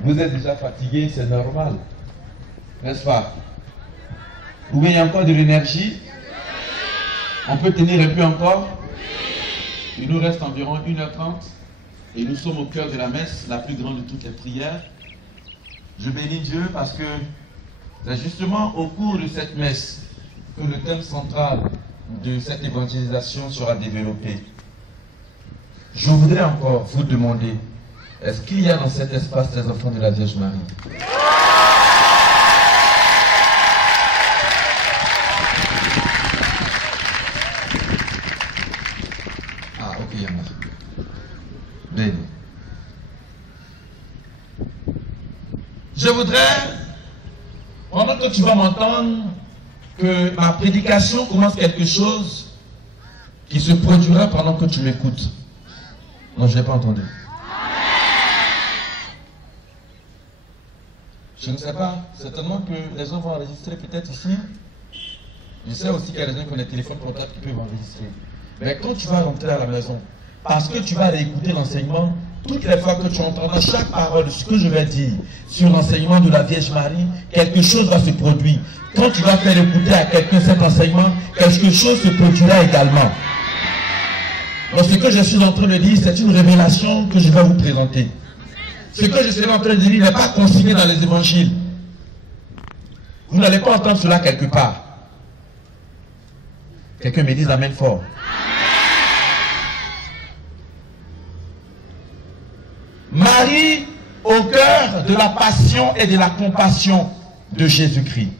Vous êtes déjà fatigué, c'est normal. N'est-ce pas? Oui, il y a encore de l'énergie. On peut tenir un peu encore. Il nous reste environ 1h30. Et nous sommes au cœur de la messe, la plus grande de toutes les prières. Je bénis Dieu parce que c'est justement au cours de cette messe que le thème central de cette évangélisation sera développé. Je voudrais encore vous demander, est-ce qu'il y a dans cet espace des enfants de la Vierge Marie? Ah, ok, il y en a. Bien. Je voudrais, pendant que tu vas m'entendre, que ma prédication commence quelque chose qui se produira pendant que tu m'écoutes. Non, je n'ai pas entendu. Je ne sais pas, certainement que les gens vont enregistrer peut-être ici. Je sais aussi qu'il y a des gens qui ont des téléphones portables qui peuvent enregistrer. Mais quand tu vas rentrer à la maison, parce que tu vas réécouter l'enseignement, toutes les fois que tu entendras chaque parole de ce que je vais dire sur l'enseignement de la Vierge Marie, quelque chose va se produire. Quand tu vas faire écouter à quelqu'un cet enseignement, quelque chose se produira également. Donc ce que je suis en train de dire, c'est une révélation que je vais vous présenter. Ce que je serai en train de dire n'est pas consigné dans les évangiles. Vous n'allez pas entendre cela quelque part. Quelqu'un me dise amen fort. Marie au cœur de la passion et de la compassion de Jésus-Christ.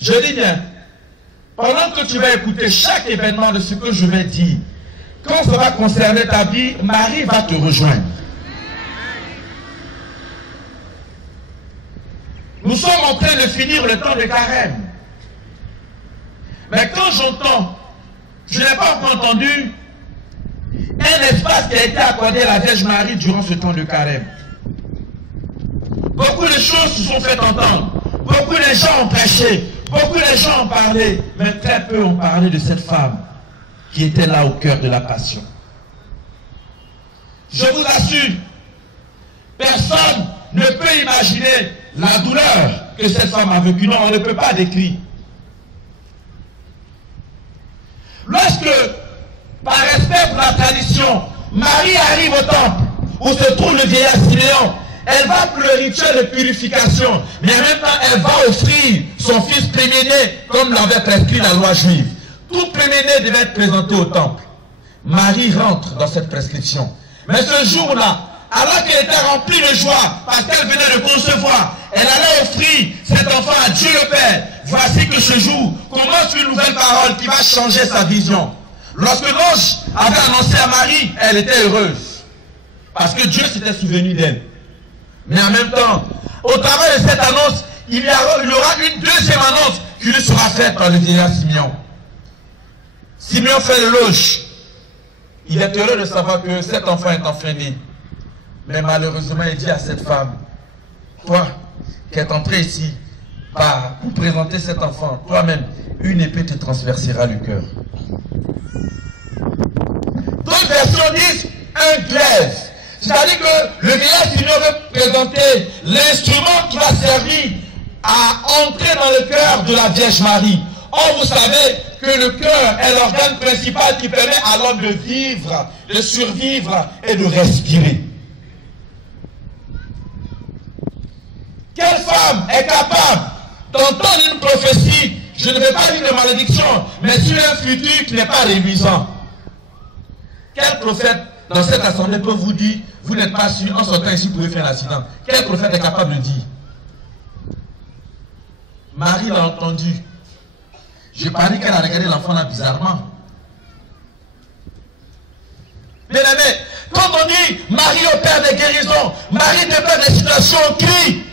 Je dis bien, pendant que tu vas écouter chaque événement de ce que je vais dire, quand ça va concerner ta vie, Marie va te rejoindre. Nous sommes en train de finir le temps de carême. Mais quand j'entends, je n'ai pas encore entendu un espace qui a été accordé à la Vierge Marie durant ce temps de carême. Beaucoup de choses se sont fait entendre. Beaucoup de gens ont prêché. Beaucoup de gens ont parlé. Mais très peu ont parlé de cette femme qui était là au cœur de la passion. Je vous assure, personne ne peut imaginer la douleur que cette femme a vécue. Non, on ne peut pas décrire. Lorsque, par respect pour la tradition, Marie arrive au temple où se trouve le vieillard Siméon, elle va pour le rituel de purification, mais en même temps, elle va offrir son fils premier-né comme l'avait prescrit la loi juive. Tout premier-né devait être présenté au temple. Marie rentre dans cette prescription. Mais ce jour-là, alors qu'elle était remplie de joie, parce qu'elle venait de concevoir, elle allait offrir cet enfant à Dieu le Père. Voici que ce jour commence une nouvelle parole qui va changer sa vision. Lorsque l'ange avait annoncé à Marie, elle était heureuse. Parce que Dieu s'était souvenu d'elle. Mais en même temps, au travers de cette annonce, il y aura une deuxième annonce qui lui sera faite par le vieillard Simeon. Simeon fait l'éloge. Il est heureux de savoir que cet enfant est enfin né. Mais malheureusement, il dit à cette femme, toi qui es entrée ici pour présenter cet enfant, toi-même, une épée te transpercera le cœur. D'autres versions disent un glaive. C'est-à-dire que le vieillard Simeon veut présenter l'instrument qui va servir à entrer dans le cœur de la Vierge Marie. Or, vous savez que le cœur est l'organe principal qui permet à l'homme de vivre, de survivre et de respirer. Quelle femme est capable d'entendre une prophétie, je ne vais pas dire de malédiction, mais sur un futur qui n'est pas réluisant? Quel prophète dans cette assemblée peut vous dire, vous n'êtes pas sûr, en sortant ici, vous pouvez faire un accident? Quel prophète est capable de dire? Marie l'a entendu. Je parie qu'elle a regardé l'enfant là bizarrement. Bien aimé, quand on dit Marie opère des guérisons, Marie dépend des situations, on crie.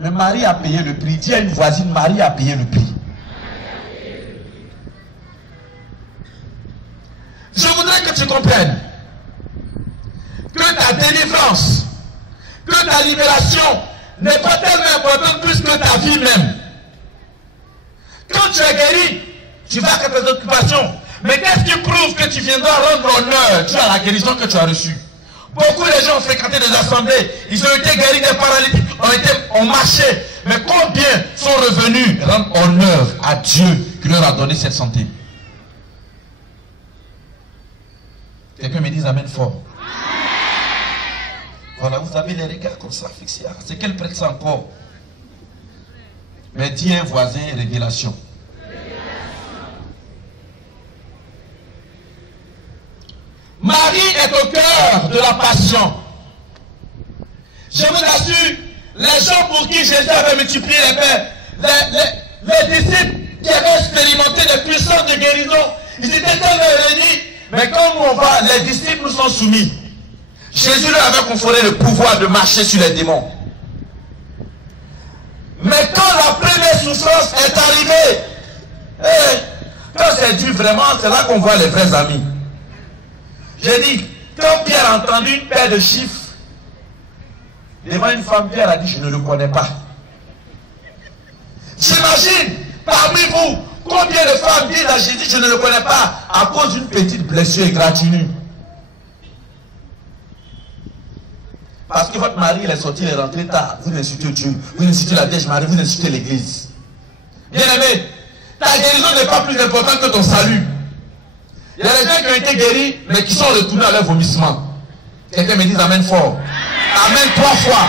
Mais Marie a payé le prix. Dis à une voisine, Marie a payé le prix. Je voudrais que tu comprennes que ta délivrance, que ta libération n'est pas tellement importante plus que ta vie même. Quand tu es guéri, tu vas à tes occupations. Mais qu'est-ce qui prouve que tu viendras rendre honneur à la guérison que tu as reçue? Beaucoup de gens ont fréquenté des assemblées. Ils ont été guéris, des paralytiques ont marché. Mais combien sont revenus rendre honneur à Dieu qui leur a donné cette santé? Quelqu'un me dise amen fort. Voilà, vous avez les regards comme ça fixés. C'est quel prêtre ça encore? Mais dis un voisin, révélation. Marie est au cœur de la passion. Je vous assure, les gens pour qui Jésus avait multiplié les pains, les disciples qui avaient expérimenté des puissances de guérison, ils étaient tellement réunis, mais quand nous on va, les disciples nous sont soumis. Jésus leur avait conféré le pouvoir de marcher sur les démons. Mais quand la première souffrance est arrivée, quand c'est dur vraiment, c'est là qu'on voit les vrais amis. J'ai dit, quand Pierre a entendu une paire de chiffres devant une femme, Pierre a dit, je ne le connais pas. J'imagine, parmi vous, combien de femmes disent à Jésus, je ne le connais pas, à cause d'une petite blessure égratignure. Parce que votre mari, il est sorti, il est rentré tard. Vous insultez Dieu, vous insultez la Vierge Marie, vous insultez l'église. Bien aimé, ta guérison n'est pas plus importante que ton salut. Il y a des gens qui ont été guéris, mais qui sont retournés à leur vomissement. Quelqu'un me dit amen fort. Amen 3 fois.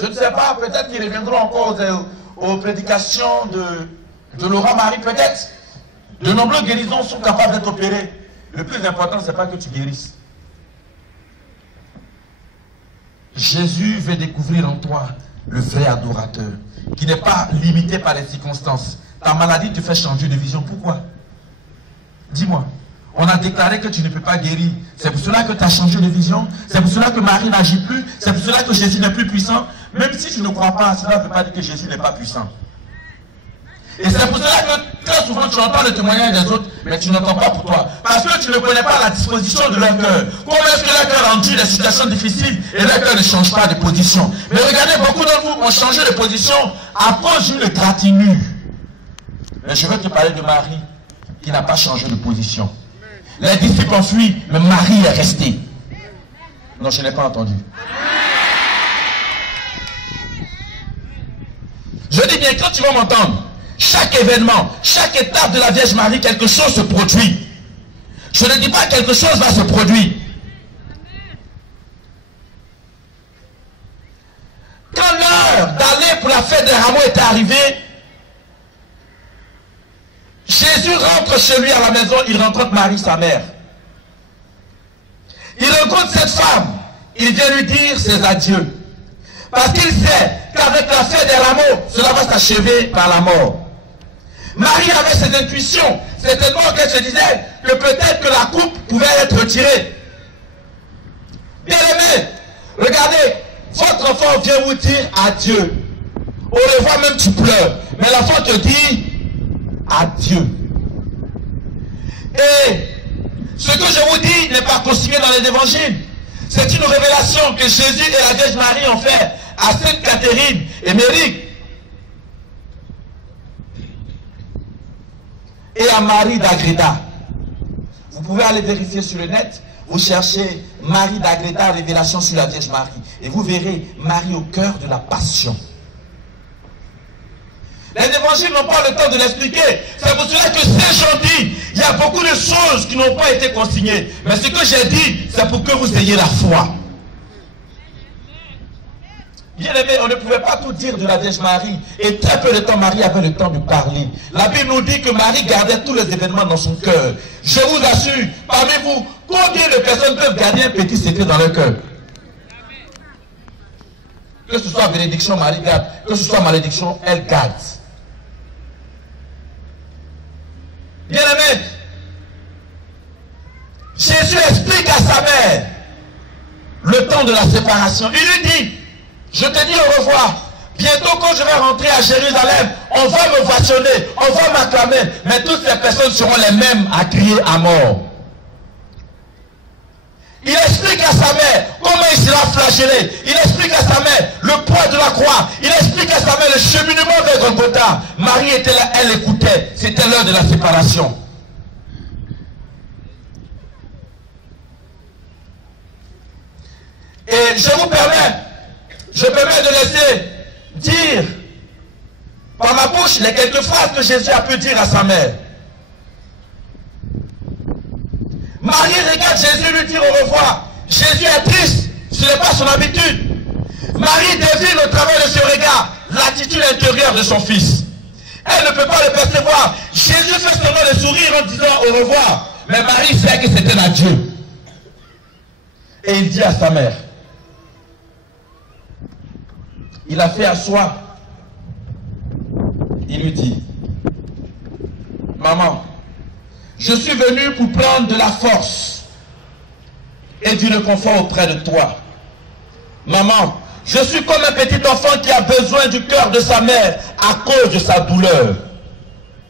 Je ne sais pas, peut-être qu'ils reviendront encore aux prédications de Laurent Marie, peut-être. De nombreuses guérisons sont capables d'être opérées. Le plus important, ce n'est pas que tu guérisses. Jésus veut découvrir en toi le vrai adorateur, qui n'est pas limité par les circonstances. Ta maladie te fait changer de vision. Pourquoi? Dis-moi. On a déclaré que tu ne peux pas guérir. C'est pour cela que tu as changé de vision. C'est pour cela que Marie n'agit plus. C'est pour cela que Jésus n'est plus puissant. Même si tu ne crois pas, cela ne veut pas dire que Jésus n'est pas puissant. Et c'est pour cela que très souvent tu entends le témoignage des autres, mais tu n'entends pas pour toi. Parce que tu ne connais pas la disposition de leur cœur. Comment est-ce que leur cœur endure des situations difficiles et leur cœur ne change pas de position? Mais regardez, beaucoup d'entre vous ont changé de position à cause d'une égratignure. Mais je vais te parler de Marie qui n'a pas changé de position. Les disciples ont fui, mais Marie est restée. Non, je n'ai pas entendu. Je dis bien, quand tu vas m'entendre, chaque événement, chaque étape de la Vierge Marie, quelque chose se produit. Je ne dis pas que quelque chose va se produire. Quand l'heure d'aller pour la fête des rameaux est arrivée, Jésus rentre chez lui à la maison, il rencontre Marie, sa mère. Il rencontre cette femme, il vient lui dire ses adieux. Parce qu'il sait qu'avec la fête des rameaux, cela va s'achever par la mort. Marie avait ses intuitions. Certainement qu'elle se disait que peut-être que la coupe pouvait être retirée. Bien aimé, regardez, votre enfant vient vous dire adieu. On le voit, même tu pleures. Mais l'enfant te dit adieu. Et ce que je vous dis n'est pas consigné dans les évangiles. C'est une révélation que Jésus et la Vierge Marie ont fait à Sainte Catherine et Méric. Et à Marie d'Agreda. Vous pouvez aller vérifier sur le net. Vous cherchez Marie d'Agreda, révélation sur la Vierge Marie. Et vous verrez Marie au cœur de la passion. Les évangiles n'ont pas le temps de l'expliquer. C'est pour cela que ces gens disent, il y a beaucoup de choses qui n'ont pas été consignées. Mais ce que j'ai dit, c'est pour que vous ayez la foi. Bien aimé, on ne pouvait pas tout dire de la Vierge Marie. Et très peu de temps, Marie avait le temps de parler. La Bible nous dit que Marie gardait tous les événements dans son cœur. Je vous assure, parmi vous, combien de personnes peuvent garder un petit secret dans leur cœur? Que ce soit bénédiction, Marie garde. Que ce soit malédiction, elle garde. Bien aimé, Jésus explique à sa mère le temps de la séparation. Il lui dit, je te dis au revoir. Bientôt quand je vais rentrer à Jérusalem, on va me voitionner, on va m'acclamer, mais toutes ces personnes seront les mêmes à crier à mort. Il explique à sa mère comment il sera flagellé. Il explique à sa mère le poids de la croix. Il explique à sa mère le cheminement vers Golgotha. Marie était là, elle écoutait. C'était l'heure de la séparation. Et je me permets de laisser dire par ma bouche les quelques phrases que Jésus a pu dire à sa mère. Marie regarde Jésus lui dire au revoir. Jésus est triste, ce n'est pas son habitude. Marie devine au travers de ce regard l'attitude intérieure de son fils. Elle ne peut pas le percevoir. Jésus fait seulement le sourire en disant au revoir. Mais Marie sait que c'était l'adieu. Et il dit à sa mère, il a fait asseoir. Il lui dit, maman, je suis venu pour prendre de la force et du réconfort auprès de toi. Maman, je suis comme un petit enfant qui a besoin du cœur de sa mère à cause de sa douleur.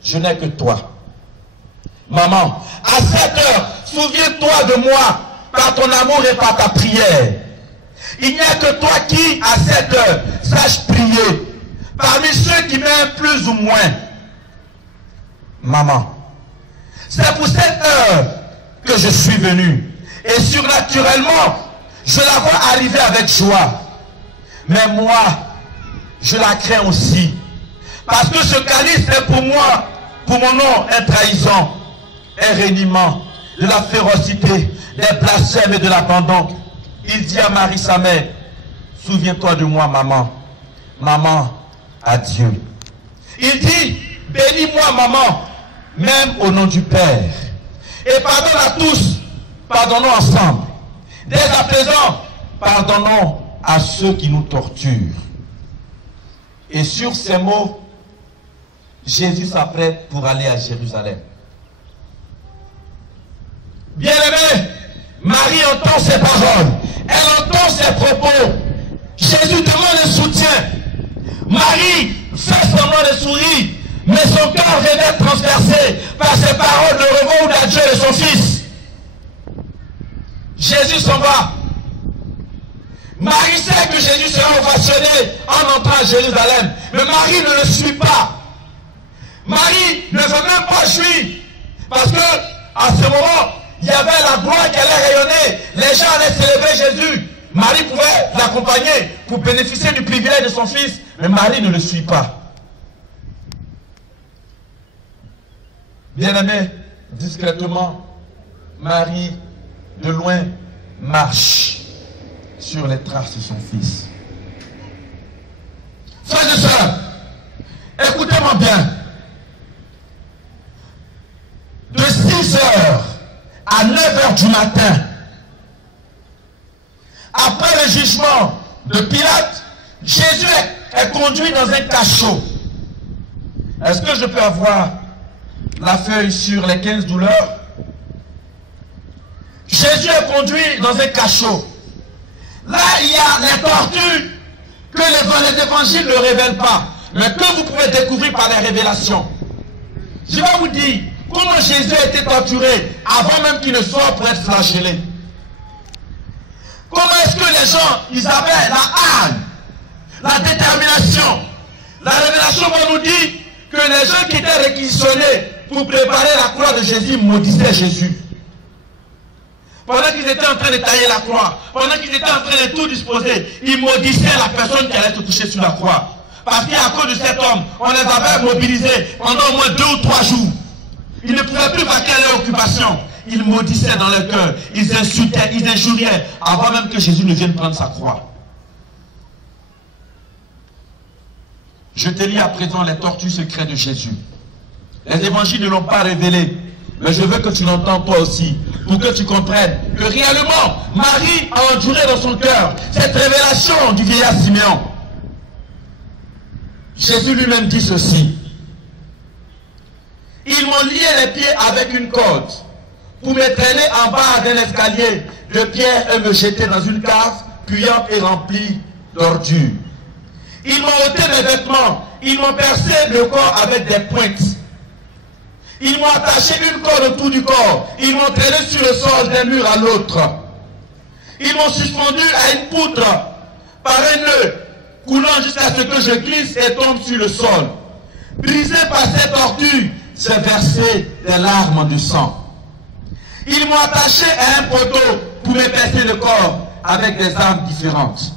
Je n'ai que toi. Maman, à cette heure, souviens-toi de moi par ton amour et par ta prière. Il n'y a que toi qui, à cette heure, sache prier parmi ceux qui m'aiment plus ou moins. Maman, c'est pour cette heure que je suis venu. Et surnaturellement, je la vois arriver avec joie. Mais moi, je la crains aussi. Parce que ce calice est pour moi, pour mon nom, un trahison, un reniement, de la férocité, des blasphèmes et de l'abandon. Il dit à Marie, sa mère, souviens-toi de moi, maman. Maman, adieu. Il dit, bénis-moi, maman, même au nom du Père. Et pardonne à tous, pardonnons ensemble. Dès à présent, pardonnons à ceux qui nous torturent. Et sur ces mots, Jésus s'apprête pour aller à Jérusalem. Bien-aimé, Marie entend ces paroles, elle entend ces propos. Jésus demande un soutien. Marie fait semblant de sourire, mais son cœur vient d'être transpercé par ces paroles de revoir ou d'adieu de son fils. Jésus s'en va. Marie sait que Jésus sera ovationné en entrant à Jérusalem, mais Marie ne le suit pas. Marie ne veut même pas fuir, parce que à ce moment, il y avait la gloire qui allait rayonner. Les gens allaient célébrer Jésus. Marie pouvait l'accompagner pour bénéficier du privilège de son fils, mais Marie ne le suit pas. Bien-aimé, discrètement, Marie, de loin, marche sur les traces de son fils. Frères et sœurs, écoutez-moi bien. De 6h à 9h du matin, après le jugement de Pilate, Jésus est conduit dans un cachot. Est-ce que je peux avoir la feuille sur les 15 douleurs? Jésus est conduit dans un cachot. Là, il y a les tortures que les évangiles ne révèlent pas, mais que vous pouvez découvrir par les révélations. Je vais vous dire comment Jésus a été torturé avant même qu'il ne soit pour être flagellé. Comment est-ce que les gens, ils avaient la haine, la détermination. La révélation va nous dire que les gens qui étaient réquisitionnés pour préparer la croix de Jésus maudissaient Jésus. Pendant qu'ils étaient en train de tailler la croix, pendant qu'ils étaient en train de tout disposer, ils maudissaient la personne qui allait se toucher sur la croix. Parce qu'à cause de cet homme, on les avait mobilisés pendant au moins 2 ou 3 jours. Ils ne pouvaient plus vaquer à leur occupation. Ils maudissaient dans leur cœur, ils insultaient, ils injuriaient, avant même que Jésus ne vienne prendre sa croix. Je te lis à présent les tortures secrètes de Jésus. Les évangiles ne l'ont pas révélé, mais je veux que tu l'entends toi aussi, pour que tu comprennes que réellement, Marie a enduré dans son cœur cette révélation du vieillard Siméon. Jésus lui-même dit ceci. Ils m'ont lié les pieds avec une corde pour me traîner en bas d'un escalier de pierre et me jeter dans une cave puante et remplie d'ordures. Ils m'ont ôté mes vêtements, ils m'ont percé le corps avec des pointes. Ils m'ont attaché une corde autour du corps, ils m'ont traîné sur le sol d'un mur à l'autre. Ils m'ont suspendu à une poutre par un nœud, coulant jusqu'à ce que je glisse et tombe sur le sol. Brisé par cette torture, j'ai versé des larmes de sang. Ils m'ont attaché à un poteau pour me percer le corps avec des armes différentes.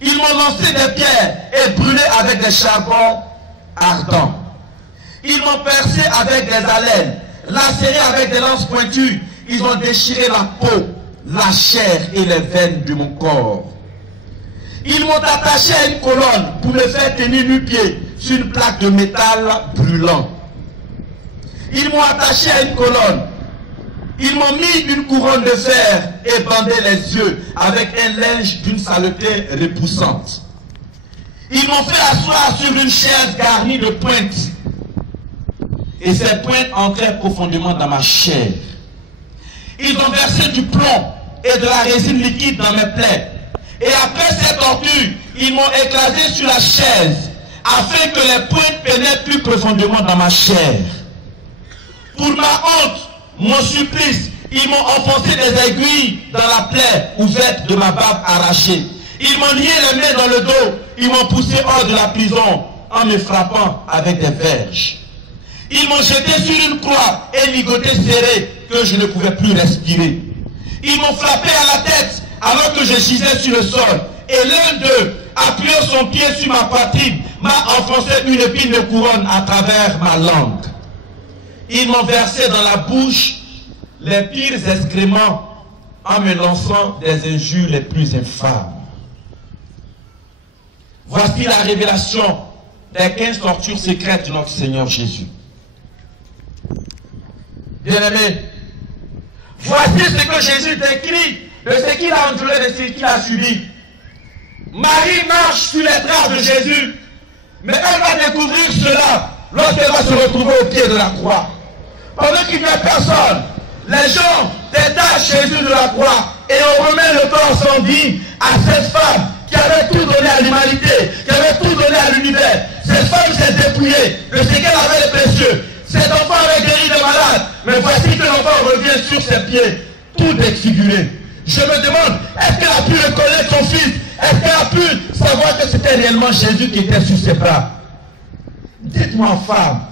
Ils m'ont lancé des pierres et brûlé avec des charbons ardents. Ils m'ont percé avec des alênes, lacéré avec des lances pointues. Ils ont déchiré la peau, la chair et les veines de mon corps. Ils m'ont attaché à une colonne pour me faire tenir nu-pied sur une plaque de métal brûlant. Ils m'ont attaché à une colonne. Ils m'ont mis une couronne de fer et bandé les yeux avec un linge d'une saleté repoussante. Ils m'ont fait asseoir sur une chaise garnie de pointes. Et ces pointes entraient profondément dans ma chair. Ils ont versé du plomb et de la résine liquide dans mes plaies. Et après cette torture, ils m'ont écrasé sur la chaise afin que les pointes pénètrent plus profondément dans ma chair. Pour ma honte, mon supplice, ils m'ont enfoncé des aiguilles dans la plaie ouverte de ma barbe arrachée. Ils m'ont lié les mains dans le dos. Ils m'ont poussé hors de la prison en me frappant avec des verges. Ils m'ont jeté sur une croix et ligoté serré que je ne pouvais plus respirer. Ils m'ont frappé à la tête alors que je gisais sur le sol. Et l'un d'eux, appuyant son pied sur ma poitrine, m'a enfoncé une épine de couronne à travers ma langue. Ils m'ont versé dans la bouche les pires excréments en me lançant des injures les plus infâmes. Voici la révélation des 15 tortures secrètes de notre Seigneur Jésus. Bien-aimés, voici ce que Jésus décrit de ce qu'il a enduré, de ce qu'il a subi. Marie marche sur les traces de Jésus, mais elle va découvrir cela lorsqu'elle va se retrouver au pied de la croix. Pendant qu'il n'y a personne, les gens détachent Jésus de la croix et on remet le corps sans vie à cette femme qui avait tout donné à l'humanité, qui avait tout donné à l'univers. Cette femme s'est dépouillée de ce qu'elle avait de précieux. Cet enfant avait guéri de malades, mais voici que l'enfant revient sur ses pieds, tout défiguré. Je me demande, est-ce qu'elle a pu reconnaître son fils? Est-ce qu'elle a pu savoir que c'était réellement Jésus qui était sur ses bras? Dites-moi, femme,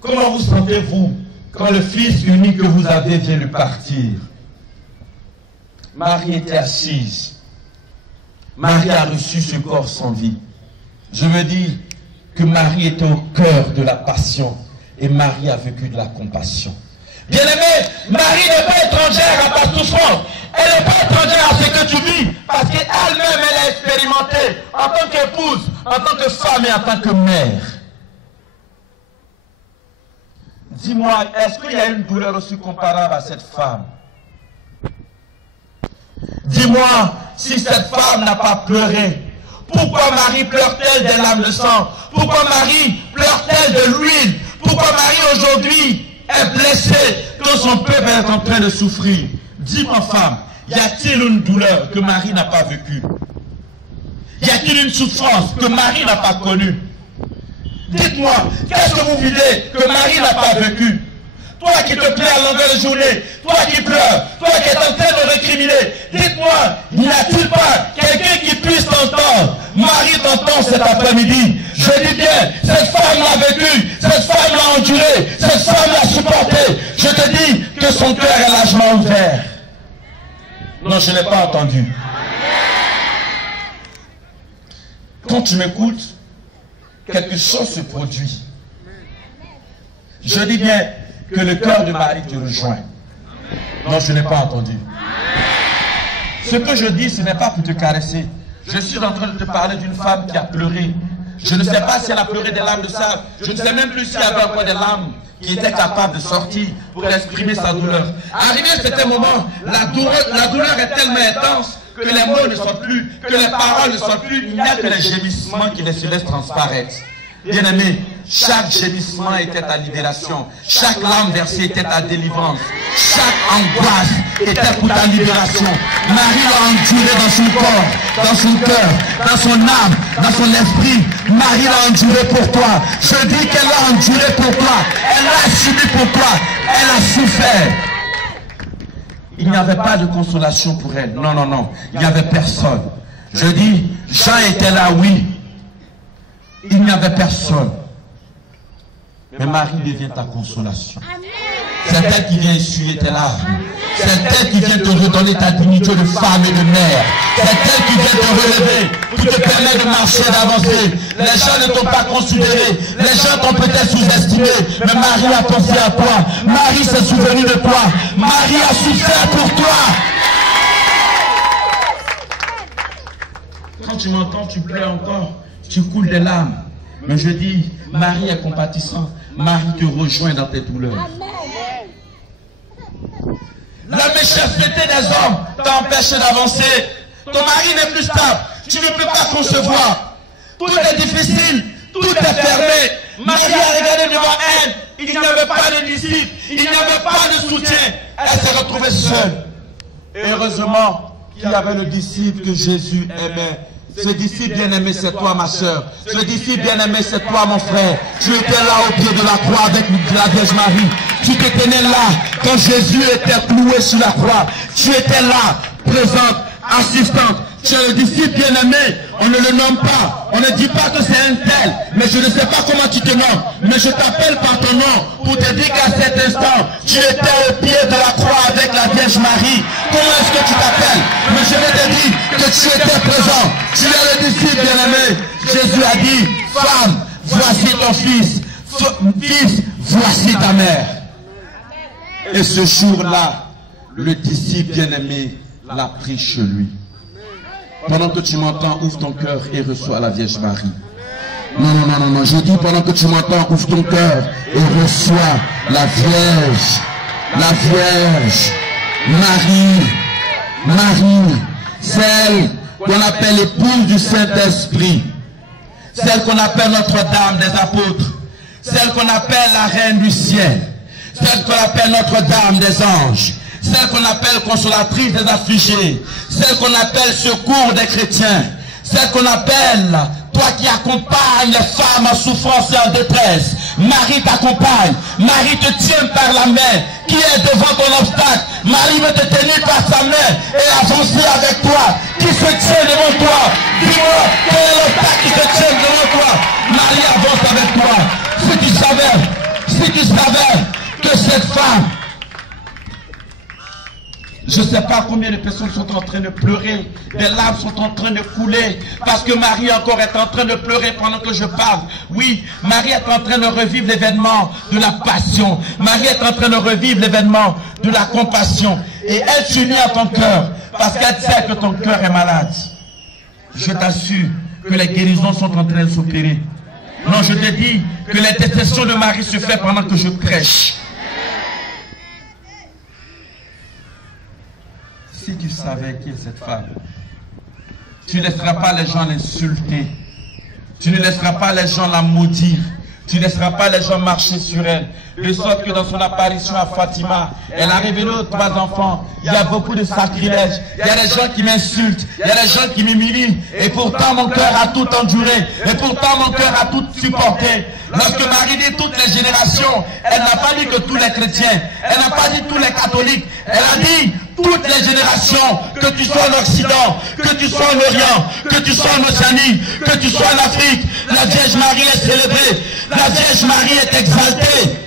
comment vous sentez-vous quand le fils unique que vous avez vient de partir? Marie était assise. Marie a reçu ce corps sans vie. Je me dis que Marie était au cœur de la passion et Marie a vécu de la compassion. Bien-aimé, Marie n'est pas étrangère à ta souffrance. Elle n'est pas étrangère à ce que tu vis, parce qu'elle-même, elle a expérimenté en tant qu'épouse, en tant que femme et en tant que mère. Dis-moi, est-ce qu'il y a une douleur aussi comparable à cette femme? Dis-moi, si cette femme n'a pas pleuré, pourquoi Marie pleure-t-elle des larmes de sang? Pourquoi Marie pleure-t-elle de l'huile? Pourquoi Marie aujourd'hui est blessée quand son peuple est en train de souffrir? Dis-moi, femme, y a-t-il une douleur que Marie n'a pas vécue? Y a-t-il une souffrance que Marie n'a pas connue? Dites-moi, qu'est-ce que vous vivez que Marie n'a pas vécu? Toi qui te plais à longueur de journée, toi qui pleures, toi qui es en train de récriminer, dites-moi, n'y a-t-il pas quelqu'un qui puisse t'entendre? Marie t'entend cet après-midi. Je dis bien, cette femme l'a vécu, cette femme l'a enduré, cette femme l'a supporté. Je te dis que son cœur est largement ouvert. Non, je n'ai pas entendu. Quand tu m'écoutes, quelque chose se produit. Je dis bien que le cœur de Marie te rejoint. Non, je n'ai pas entendu. Ce que je dis, ce n'est pas pour te caresser. Je suis en train de te parler d'une femme qui a pleuré. Je ne sais pas si elle a pleuré des larmes de sable. Je ne sais même plus s'il y avait encore des larmes qui étaient capables de sortir pour exprimer sa douleur. Arrivé à cet moment, la douleur est tellement intense que les mots ne sont plus, que les paroles ne sont plus. Il n'y a que les gémissements qui se laissent transparaître. Bien-aimé, chaque gémissement était ta libération. Chaque larme versée était ta délivrance. Chaque angoisse était pour ta libération. Marie l'a enduré dans son corps, dans son cœur, dans son âme, dans son esprit. Marie l'a enduré pour toi. Je dis qu'elle l'a enduré pour toi. Elle l'a subi pour toi. Elle a souffert. Il n'y avait pas de consolation pour elle. Non, non, non. Il n'y avait personne. Je dis, Jean était là, oui. Il n'y avait personne. Mais Marie devient ta consolation. C'est elle qui vient essuyer tes larmes. C'est elle qui vient te redonner ta dignité de femme et de mère. C'est elle qui vient te relever pour te permettre de marcher, d'avancer. Les gens ne t'ont pas considéré. Les gens t'ont peut-être sous-estimé. Mais Marie a pensé à toi. Marie s'est souvenue de toi. Marie a souffert pour toi. Quand tu m'entends, tu pleures encore. Tu coules des larmes. Mais je dis, Marie est compatissante. Marie te rejoint dans tes douleurs. La méchanceté des hommes t'a empêché d'avancer. Ton mari n'est plus stable. Tu ne peux pas concevoir. Tout est difficile. Tout est fermé. Marie a regardé devant elle. Il n'y avait pas de disciples. Il n'y avait pas de soutien. Elle s'est retrouvée seule. Et heureusement qu'il y avait le disciple que Jésus aimait. Ce disciple bien-aimé, c'est toi, ma soeur. Ce disciple bien-aimé, c'est toi, mon frère. Tu étais là au pied de la croix avec la Vierge Marie. Tu te tenais là quand Jésus était cloué sur la croix. Tu étais là, présente, assistante. Tu es le disciple bien-aimé. On ne le nomme pas. On ne dit pas que c'est un tel. Mais je ne sais pas comment tu te nommes. Mais je t'appelle par ton nom pour te dire qu'à cet instant, tu étais au pied de la croix avec la Vierge Marie. Comment est-ce que tu t'appelles? Mais je vais te dire que tu étais présent. Tu es le disciple bien-aimé. Jésus a dit, femme, voici ton fils. Fils, voici ta mère. Et ce jour-là, le disciple bien-aimé l'a pris chez lui. Pendant que tu m'entends, ouvre ton cœur et reçois la Vierge Marie. Non, non, non, non, non. Je dis pendant que tu m'entends, ouvre ton cœur et reçois la Vierge. La Vierge. Marie. Marie. Celle qu'on appelle l'épouse du Saint-Esprit. Celle qu'on appelle Notre-Dame des Apôtres. Celle qu'on appelle la Reine du Ciel. Celle qu'on appelle Notre-Dame des Anges. Celle qu'on appelle consolatrice des affligés, celle qu'on appelle secours des chrétiens, celle qu'on appelle toi qui accompagnes les femmes en souffrance et en détresse. Marie t'accompagne, Marie te tient par la main, qui est devant ton obstacle. Marie veut te tenir par sa main et avancer avec toi. Qui se tient devant toi? Dis-moi, quel est l'obstacle qui se tient devant toi? Marie avance avec toi. Si tu savais que cette femme, je ne sais pas combien de personnes sont en train de pleurer. Des larmes sont en train de couler. Parce que Marie encore est en train de pleurer pendant que je parle. Oui, Marie est en train de revivre l'événement de la passion. Marie est en train de revivre l'événement de la compassion. Et elle s'unit à ton cœur. Parce qu'elle sait que ton cœur est malade. Je t'assure que les guérisons sont en train de s'opérer. Non, je te dis que l'intercession de Marie se fait pendant que je prêche. Si tu savais qui est cette femme, tu ne laisseras pas les gens l'insulter. Tu ne laisseras pas les gens la maudire. Tu ne laisseras pas les gens marcher sur elle. De sorte que dans son apparition à Fatima, elle a révélé aux 3 enfants. Il y a beaucoup de sacrilèges. Il y a des gens qui m'insultent. Il y a des gens qui m'humilient. Et pourtant mon cœur a tout enduré. Et pourtant mon cœur a tout supporté. Lorsque Marie dit toutes les générations, elle n'a pas dit que tous les chrétiens. Elle n'a pas dit tous les catholiques. Elle a dit toutes les générations, que tu sois en Occident, que tu sois en Orient, que tu sois en Océanie, que tu sois en Afrique, la Vierge Marie est célébrée, la Vierge Marie est exaltée.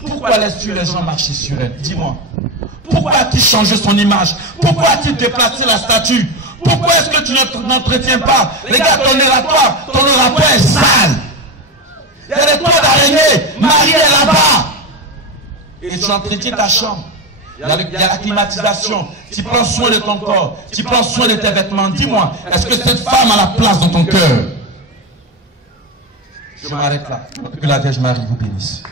Pourquoi laisses-tu les gens marcher sur elle? Dis-moi. Pourquoi as-tu changé son image? Pourquoi as-tu déplacé la statue? Pourquoi est-ce que tu n'entretiens pas? Regarde ton oratoire est sale. Il y a des toits d'araignée. Marie est là-bas. Et tu entretiens ta chambre. Il y a la climatisation. Tu prends soin de ton corps. Tu prends soin de tes vêtements. Dis-moi, est-ce que cette femme a la place dans ton cœur? Je m'arrête là. Que la Vierge Marie vous bénisse.